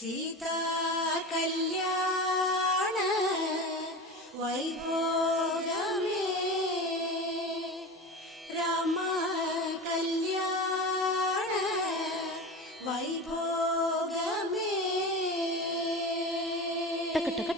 സീതാ കല്യാണ വൈഭോഗമേ. രാമ കല്യാണ വൈഭോഗമേ. ടക ടക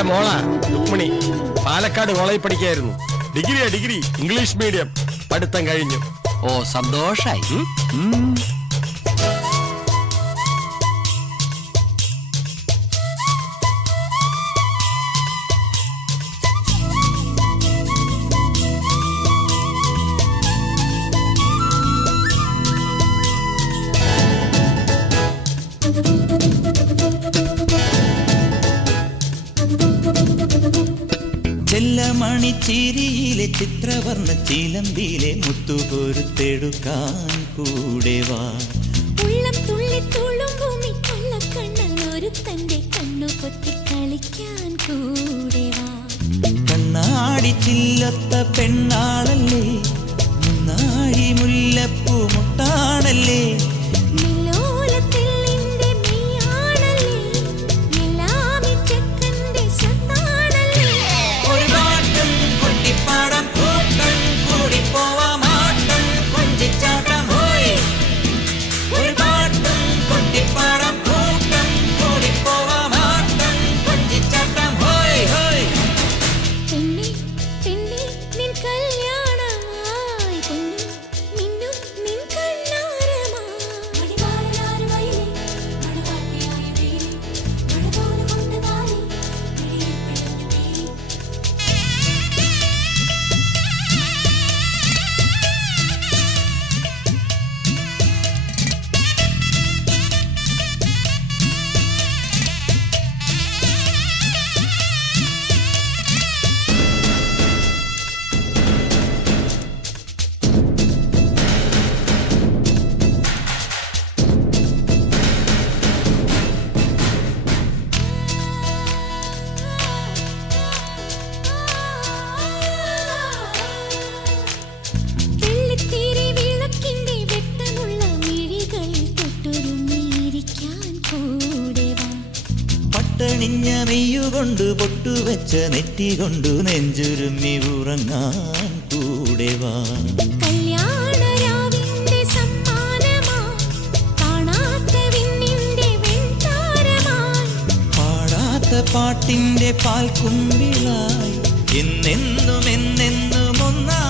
എന്റെ മോളാ രുക്മിണി. പാലക്കാട് കോളേജിൽ പഠിക്കായിരുന്നു. ഡിഗ്രിയാ ഡിഗ്രി ഇംഗ്ലീഷ് മീഡിയം. പഠിത്തം കഴിഞ്ഞു. ഓ സന്തോഷായി. മണിച്ചിരിയിലെ ചിത്രവർണ ചിലമ്പിയിലെ മുത്തുപൊരുത്തെടുക്കാൻ കൂടെ വാ. ഉള്ളം തുള്ളി തുള്ളും ഭൂമി കൊള്ളക്കണ്ണൻ കണ്ണു പൊത്തി കളിക്കാൻ കൂടെ വാ. കണ്ണാടി ചില്ലത്ത പെണ്ണാളല്ലേ? നാഴി മുല്ല നനഞ്ഞ മെയ്യുകൊണ്ട് പൊട്ടുവെച്ച നെറ്റി കൊണ്ടു നെഞ്ചുരുമി ഉറങ്ങാൻ കൂടെ വാ. പാട്ടിന്റെ പാൽക്കുമ്പിളായി എന്നെന്നും എന്നെന്നും ഒന്നാ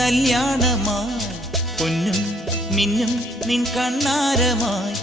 കല്യാണമായി പൊന്നും മിന്നും നിൻ കണ്ണാരമായി